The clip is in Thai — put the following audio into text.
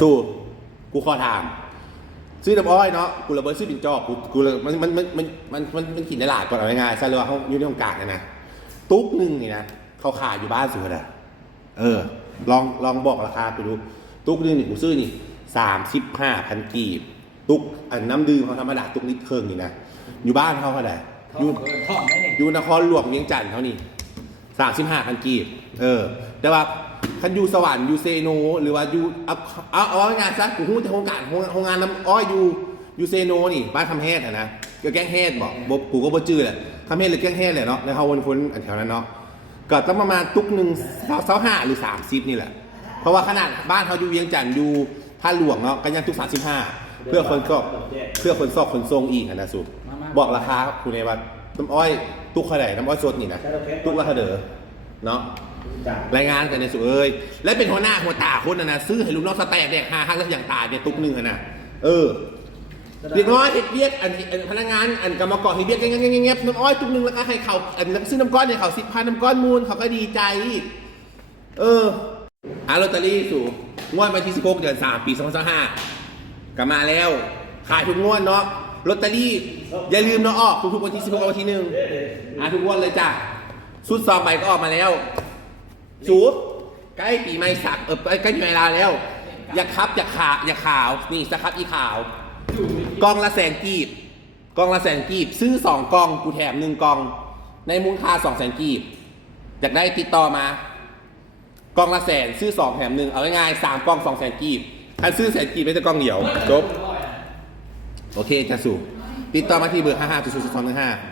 สู้กูขอถามซื้อน้ำอ้อยเนาะกูระเบิดซื้อปิ่นจอกกูเลยมันกินได้หลายก่อนเอาง่ายๆซะเลยว่าเขาอยู่ในตรงกลางนะตุ๊กนึงนี่นะเขาขายอยู่บ้านสุดอะลองบอกราคาไปดูตุ๊กนึงนี่กูซื้อนี่35,000 กีบตุ๊กอันน้ำดื่มเขาธรรมดาตุ๊กลิตรครึ่งนี่นะอยู่บ้านเขาเท่าไหร่อยู่นครหลวงเวียงจันทร์เขานี่35,000 กีบแต่ว่าคันอยู่สวรรค์อยู่เซโนหรือว่าอยู่เอางานซะกูพูดแต่โครงงานน้ำอ้อยอยู่เซโนนี่บ้านคำแฮดนะก็แกงแฮดบอกกูก็บ่จื้อแหละคำแฮดหรือแกงแฮดแหละเนาะในเฮาคนอันแถวนั้นเนาะก็ต้องประมาณตุ๊กนึง25หรือ30นี่แหละเพราะว่าขนาดบ้านเขาอยู่เวียงจันทร์อยู่ท่าหลวงเนาะก็ยังตุ๊ก35เพื่อคนซอกคนทรงอีกนะสุบอกราคาครับคุณในวัดน้ำอ้อยตุ๊กเท่าไหร่น้ำอ้อยสดนี่นะตุ๊กละเท่าเด้อเนาะรายงานกันในสุและเป็นหัวหน้าหัวตาคนนะซื้อให้ลูกน้องสแต็กแดก5 แล้วอย่างตาเนี่ยตุ๊กนึงนะเด็กน้อยเด็กเบี้ยอันพนักงานอันกรรมกรเฮ็ดเบี้ยเงี้ยน้ำอ้อยตุ๊กนึงแล้วก็ให้เขาอันซื้อน้ำก้อนเนี่ยเขา10,000น้ำก้อนมูลเขาก็ดีใจลอตเตอรี่สู่งวดวันที่16 เดือน 3 ปี2025กลับมาแล้วขายทุกงวดเนาะลอตเตอรี่อย่าลืมเนาะออกทุกวันที่16วันที่1ทุกงวดเลยจ้ะชุด2 ใบก็ออกมาแล้วสูบใกล้ปีใหม่สักใกล้ปีใหม่ลาแล้วอย่าขาวนี่สครับอีขาวกองละ100,000 กีบซื้อ2 กองกูแถม1 กองในมูลค่า200,000 กีบอยากได้ติดต่อมากองละ100,000ซื้อ2 แถม 1เอาง่ายๆ3 กอง200,000 กีบถ้าซื้อ100,000 กีบไม่จะกองเดียวจบโอเคจะสูบติดต่อมาที่เบอร์55 0 2 1 5